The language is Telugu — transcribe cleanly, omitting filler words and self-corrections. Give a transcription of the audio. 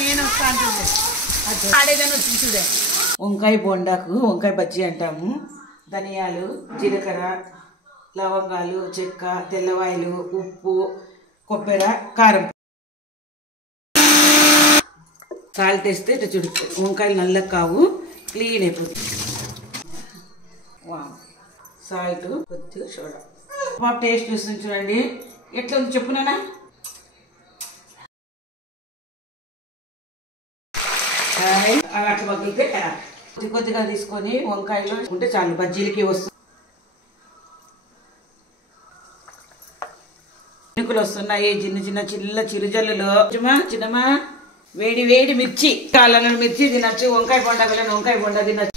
నేను వస్తాను ఆడేదాన్ని వచ్చి చూడే. వంకాయ బొండాకు వంకాయ బజ్జీ అంటాము. ధనియాలు, జీలకర్ర, లవంగాలు, చెక్క, తెల్లవాయలు, ఉప్పు, కొబ్బరి, కారం, సాల్ట్ వేస్తే ఇట్లా చూడు వంకాయలు నల్ల కావు, క్లీన్ అయిపోతుంది. సాల్ట్, కొద్దిగా సోడా. బాగా టేస్ట్ చూస్తుంది చూడండి. ఎట్లా ఉంది చెప్పునా? అట్లా పగిలితే కొద్దిగా తీసుకొని వంకాయలో ఉంటే చాలు, బజ్జీలకి వస్తుంది. ఎన్నికలు వస్తున్నాయి చిన్న చిరుజల్లులో. చిన్నమా వేడి వేడి మిర్చి, కాళ్ళను మిర్చి తినచ్చు, వంకాయ బొండ తినచ్చు.